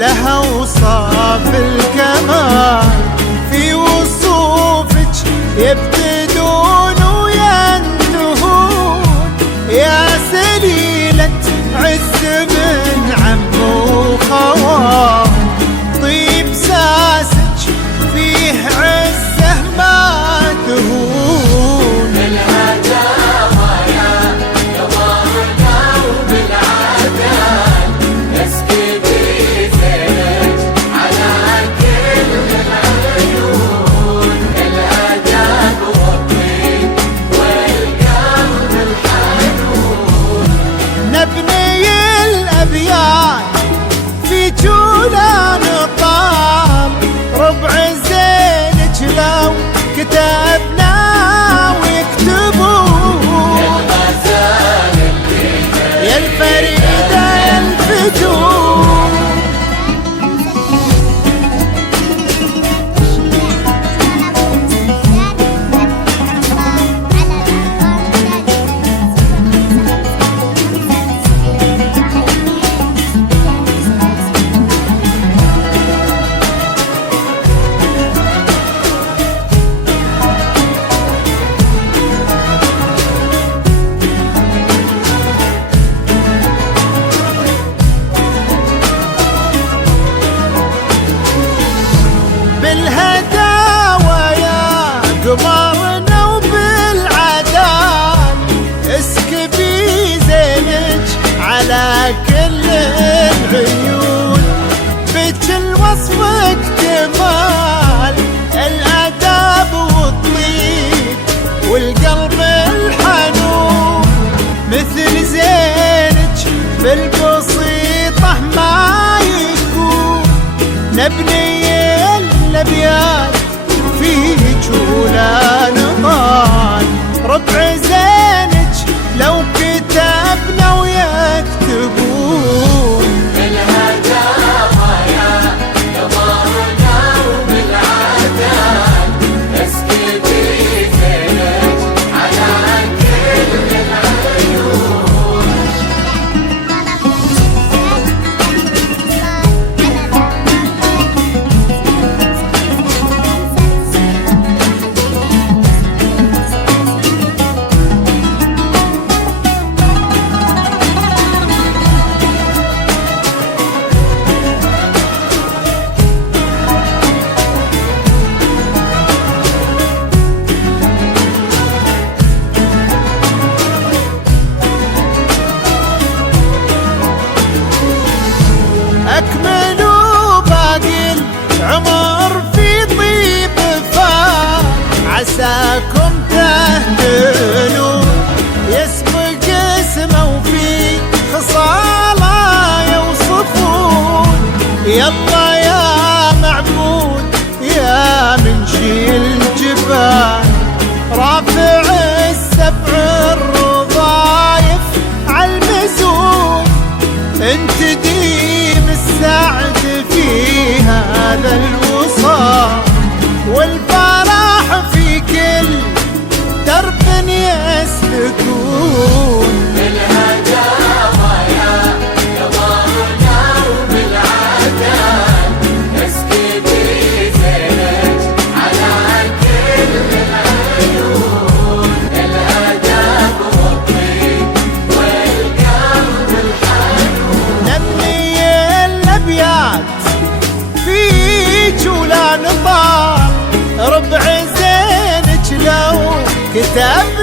لها وصاف الكمال، في وصوفك يبتدون وينتهون، يا سليلة عز من عم وخوال، طيب ساسك فيه عزه ما تهون. الهداوى يا قمرنا وبالعدال، اسكبي زينك على كل العيون، الأدب والطيب والقلب الحنون. نبني الأبيات في جولان طاب، ربع زينك لو كتبنا ويكتبون، يا الفريدة يا الفتون. بالهداوى يا قمرنا وبالعدال، اسكبي زينك على كل العيون، بكل وصفك كمال الأدب والطيب والقلب الحنون، مثل زينك بالبسيطة ما يكون. نبني الأبيات في جولان طال، ربع زينك لو كتبنا ويكتبون. الهداوى يا قمرنا وبالعدال، اسكبي زينك على كل العيون. أكملوا باقي العمر في طيب فار، عساكم تهتنون، يسبق اسمه وفي خصاله يوصفون. يلا يا معبود يا منشي الجبال، رافع السبع الرضايف عالمزون، انت ديم السعد في هذا الوصال، والفرح في كل درب يسلكون. الهداوى يا قمرنا وبالعدال، اسكبي زينك على كل العيون، الأدب والطيب والقلب الحنون. نبني الأبيات في جولان طال، ربع زينك لو كتبنا